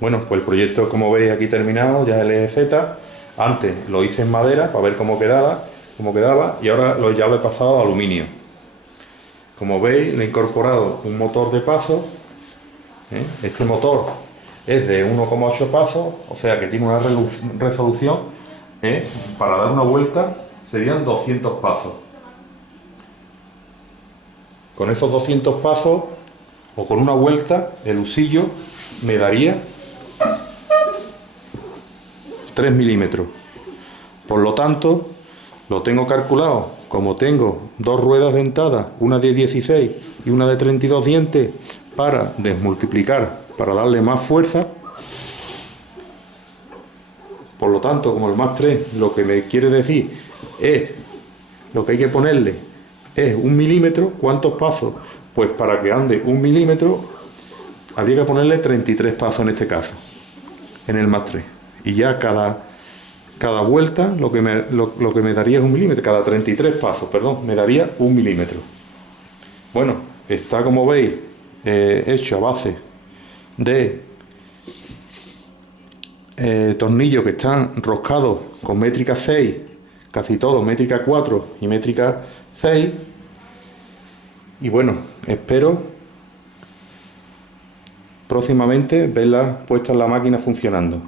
Bueno, pues el proyecto, como veis, aquí terminado, ya es LZ. Antes lo hice en madera para ver cómo quedaba, y ahora ya lo he pasado a aluminio. Como veis, le he incorporado un motor de paso. Este motor es de 1,8 pasos, o sea que tiene una resolución, para dar una vuelta serían 200 pasos. Con esos 200 pasos o con una vuelta, el usillo me daría 3 milímetros. Por lo tanto, lo tengo calculado, como tengo dos ruedas dentadas, una de 16 y una de 32 dientes, para desmultiplicar, para darle más fuerza. Por lo tanto, como el más 3 lo que me quiere decir es, lo que hay que ponerle es 1 milímetro. ¿Cuántos pasos? Pues para que ande 1 milímetro habría que ponerle 33 pasos en este caso, en el más 3. Y ya cada vuelta lo que me daría es 1 milímetro, cada 33 pasos, perdón, me daría 1 milímetro. Bueno, está, como veis, hecho a base de tornillos que están roscados con métrica 6, casi todos métrica 4 y métrica 6. Y bueno, espero próximamente verlas puestas en la máquina funcionando.